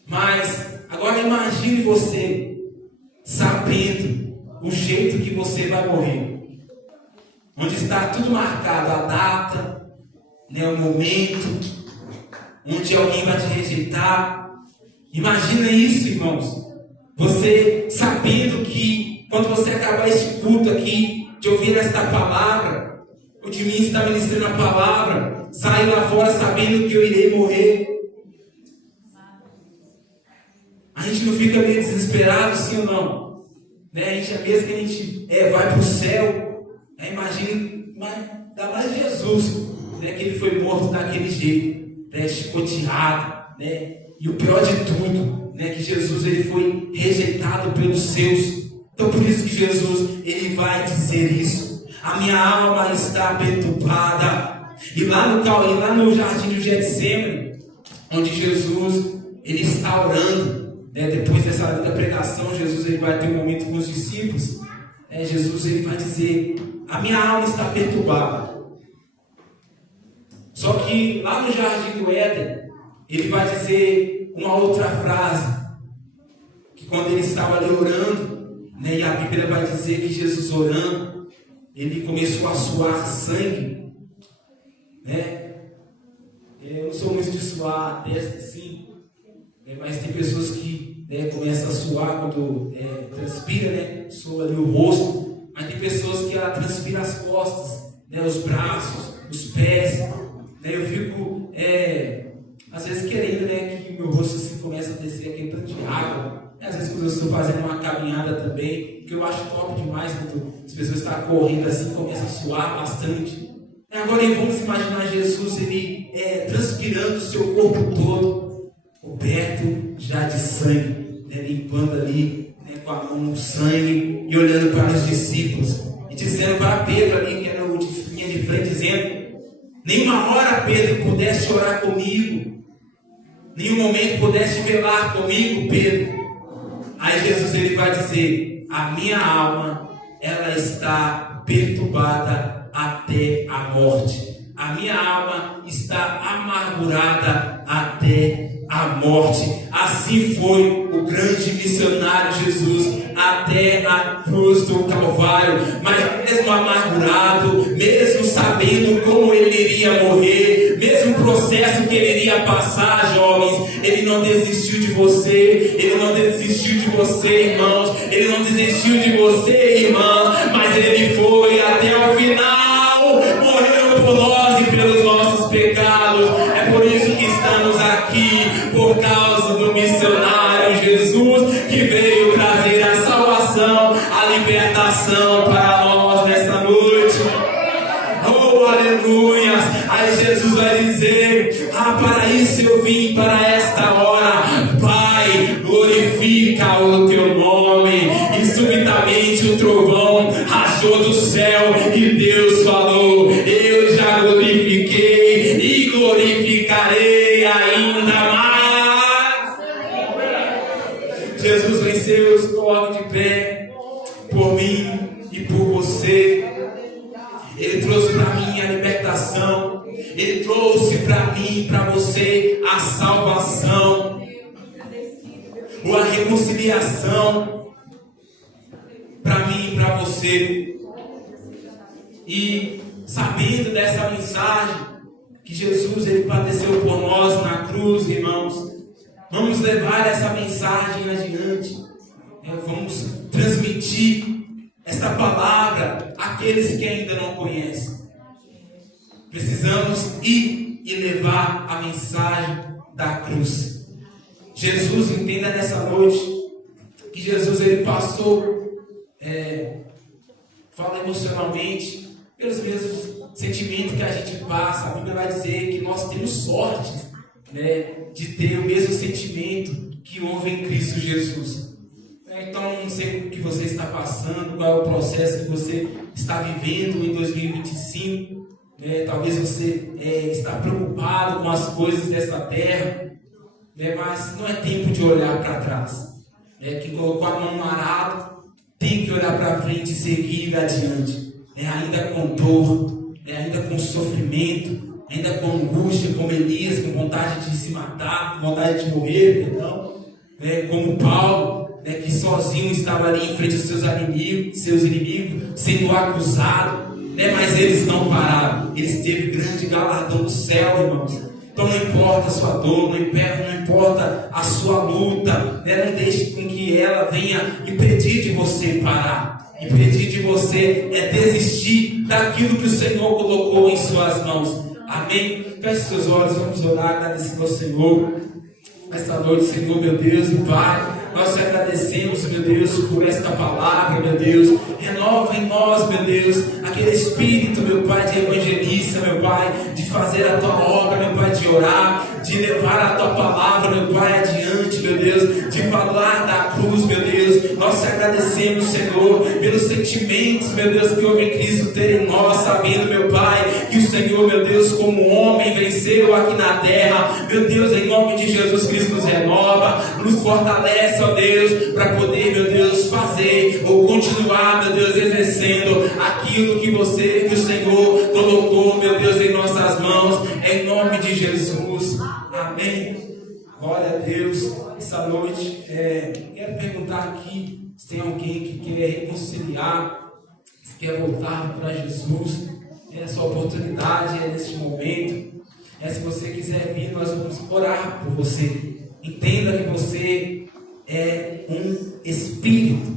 Mas agora imagine você sabendo o jeito que você vai morrer, onde está tudo marcado, a data, o momento, onde alguém vai te rejeitar. Imagina isso, irmãos. Você sabendo que quando você acabar este culto aqui, de ouvir esta palavra, ou de mim estar ministrando a palavra, sair lá fora sabendo que eu irei morrer. A gente não fica meio desesperado, sim ou não? A gente, mesmo que a gente vai para o céu, imagina, ainda mais Jesus, que ele foi morto daquele jeito, chicoteado, e o pior de tudo, que Jesus ele foi rejeitado pelos seus. Então por isso que Jesus ele vai dizer isso: a minha alma está perturbada. E lá no jardim do Getsemane, onde Jesus ele está orando, depois dessa linda pregação, Jesus ele vai ter um momento com os discípulos. Jesus ele vai dizer: a minha alma está perturbada. Só que lá no jardim do Éden, ele vai dizer uma outra frase, que quando ele estava ali orando, né? E a Bíblia vai dizer que Jesus orando, ele começou a suar sangue, né? Eu não sou muito de suar a testa assim, mas tem pessoas que, né, começam a suar quando transpira, né? Soa ali o rosto, mas tem pessoas que ela transpira as costas, né? Os braços, os pés, né? Eu fico às vezes querendo, né, que o meu rosto assim comece a descer aquele tanto de água. Às vezes quando eu estou fazendo uma caminhada também, que eu acho top demais quando as pessoas estão correndo assim, começam a suar bastante. Agora vamos imaginar Jesus, ele transpirando o seu corpo todo, coberto já de sangue, né, limpando ali, né, com a mão no sangue e olhando para os discípulos e dizendo para Pedro ali, que era o de linha de frente, dizendo: nenhuma hora, Pedro, pudeste orar comigo, nenhum momento pudeste velar comigo, Pedro. Aí Jesus, ele vai dizer: a minha alma, ela está perturbada até a morte. A minha alma está amargurada até a morte. Assim foi o grande missionário Jesus até a cruz do Calvário. Mas mesmo amargurado, mesmo sabendo como ele iria morrer, mesmo o processo que ele iria passar, jovens, ele não desistiu de você, ele não desistiu de você, irmãos, ele não desistiu de você, irmãs, mas ele foi até o final, morreu por nós e pelos nossos pecados. É por isso que estamos aqui, por causa do missionário Jesus, que veio trazer a salvação, a libertação para nós nesta noite. Oh, aleluia! Aí Jesus vai dizer: para isso eu vim, para esta hora. Pai, glorifica o teu nome. E subitamente o trovão rachou do céu e Deus falou: eu já glorifiquei e glorificarei ainda mais. Jesus venceu, eu estou de pé por mim e por você. Ele trouxe para mim a libertação. Ele trouxe para mim e para você a salvação, a reconciliação para mim e para você. E sabendo dessa mensagem que Jesus, ele padeceu por nós na cruz, irmãos, vamos levar essa mensagem adiante. Vamos transmitir esta palavra àqueles que ainda não conhecem. Precisamos ir e levar a mensagem da cruz. Jesus, entenda nessa noite que Jesus, ele passou, fala emocionalmente, pelos mesmos sentimentos que a gente passa. A Bíblia vai dizer que nós temos sorte, né, de ter o mesmo sentimento que houve em Cristo Jesus. Então, não sei o que você está passando, qual é o processo que você está vivendo em 2025. Talvez você está preocupado com as coisas dessa terra, mas não é tempo de olhar para trás. Quem colocou a mão no arado tem que olhar para frente e seguir adiante, ainda com dor, ainda com sofrimento, ainda com angústia, como Elias, com vontade de se matar, com vontade de morrer, perdão, como Paulo, que sozinho estava ali em frente aos seus inimigos, sendo acusado. Mas eles não pararam, eles teve grande galardão do céu, irmãos. Então não importa a sua dor, não importa a sua luta, não deixe com que ela venha impedir de você parar, impedir de você desistir daquilo que o Senhor colocou em suas mãos. Amém? Feche seus olhos, vamos orar, agradecendo ao Senhor esta noite, Senhor, meu Deus e Pai. Nós te agradecemos, meu Deus, por esta palavra, meu Deus. Renova em nós, meu Deus, aquele espírito, meu Pai, de evangelista, meu Pai, de fazer a tua obra, meu Pai, de orar, de levar a tua palavra, meu Pai, adiante, meu Deus, de falar da cruz, meu Deus. Nós te agradecemos, Senhor, pelos sentimentos, meu Deus, que houve em Cristo ter em nós, sabendo, meu Pai, que o Senhor, meu Deus, como homem, venceu aqui na terra. Meu Deus, em nome de Jesus Cristo, nos renova, nos fortalece, ó Deus, para poder, meu Deus, fazer ou continuar, meu Deus, exercendo aquilo que o Senhor colocou, meu Deus, em nossas mãos, em nome de Jesus. Amém. Glória a Deus. Essa noite, quero perguntar aqui Se tem alguém que quer reconciliar, se quer voltar para Jesus, essa oportunidade é neste momento. Se você quiser vir, nós vamos orar por você. Entenda que você é um espírito.